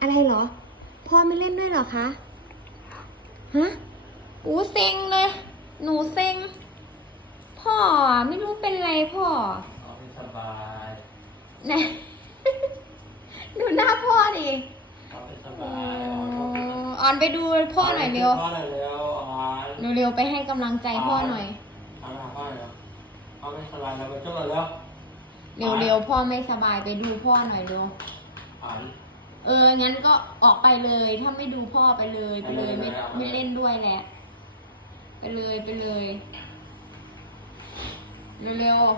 อะไรเหรอ พ่อไม่เล่นด้วยเหรอคะฮะอูเซ็งเลย หนูเซ็ง พ่อไม่รู้เป็นไรพ่อเอาให้สบายไหนดูหน้าพ่อดิเอาให้สอ๋บายอออนไปดูพ่อหน่อยเร็วพ่อหน่อยเร็วออนเร็วๆไปให้กำลังใจพ่อหน่อยเอาหน้าพ่อหน่อยเร็วเอาให้สบายแล้วไปจุ๊บเลยเร็วเร็วๆพ่อไม่สบายไปดูพ่อหน่อยเร็ว ออนเออ งั้นก็ออกไปเลย ถ้าไม่ดูพ่อไปเลยไปเลยไม่ไปเลยไม่เล่นด้วยแหละ ไปเลยไปเลย เร็วๆ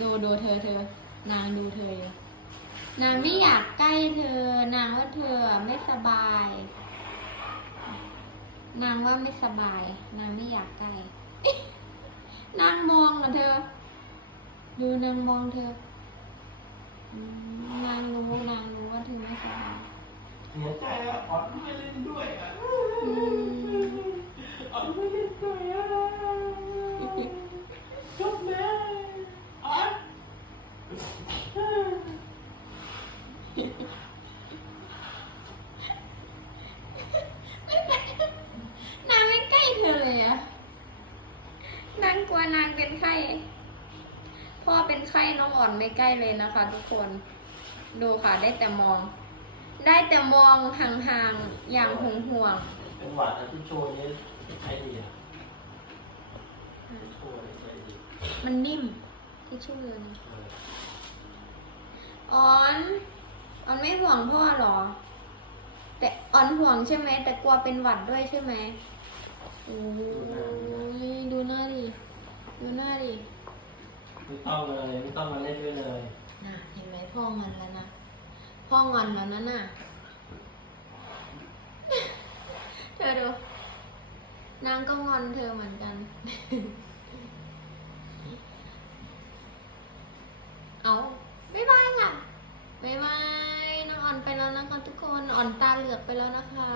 ดูดูเธอเธอ นางดูเธออยู่นางไม่อยากใกล้เธอ นางว่าเธอไม่สบาย นางว่าไม่สบาย นางไม่อยากใกล้ นางมองเหรอเธอ ดูนางมองเธออืมนางรู้นางรู้ว่าเธอไม่สบายเสียใจอะออนไม่เล่นด้วยอะ อืม ออนไม่เล่นด้วยอะจุ๊บแม่ออน นางไม่ใกล้เธอเลยอะนางกลัวนางเป็นไข้ พ่อเป็นไข้น้องอ่อนไม่ใกล้เลยนะคะ ทุกคน ดูค่ะได้แต่มอง ได้แต่มองห่างๆอย่างห่วงห่วงเป็นหวัดนะที่โชว์นี้ใช้ดีอะโชว์นี้ใช้ดีๆมันนิ่มที่ช่วยเลยเอออ่อนอ่อนไม่ห่วงพ่อเหรอ แต่อ่อนห่วงใช่ไหมแต่กลัวเป็นหวัดด้วยใช่ไหมโอ้ยดูหน้าดิดูหน้าดิ ไม่ต้องเลยไม่ต้องมาเล่นด้วยเลย น่ะเห็นไหม พ่องอนแล้วนะ พ่องอนแล้วนะน่ะ เธอดูนางก็งอนเธอเหมือนกัน เอาบ๊ายบายค่ะบ๊ายบายน้องอ่อนไปแล้วนะคะทุกคนอ่อนตาเหลือกไปแล้วนะคะ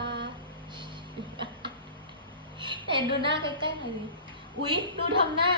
เห็นดูหน้าใกล้ๆหน่อยสิอุ๊ย ดูทำหน้า